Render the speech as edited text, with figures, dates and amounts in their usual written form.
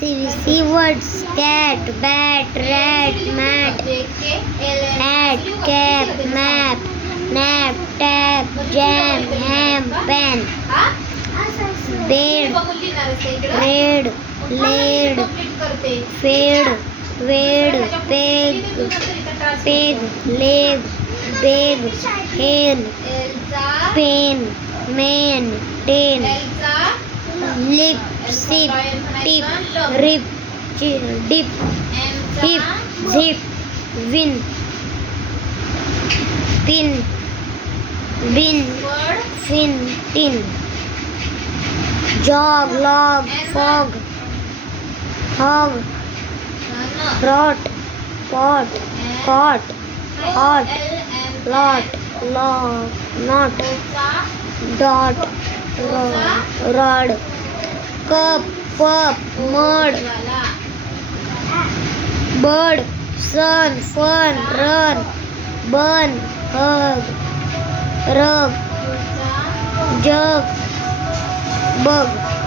CVC words: cat, bat, rat, mat, hat, cap, map, nap, tap, jam, ham, pen, bed, red, laid, fade, wade, peg, peg, leg, bag, hen, pen, man, ten, lip, sip, tip, rip, dip, hip, zip, win, pin, bin, fin, tin, jog, log, fog, hog, rot, pot, cot, hot, lot, log, knot, dot, rod, cup, pup, mud, bird, sun, fun, run, burn, hug, rug, jug, bug.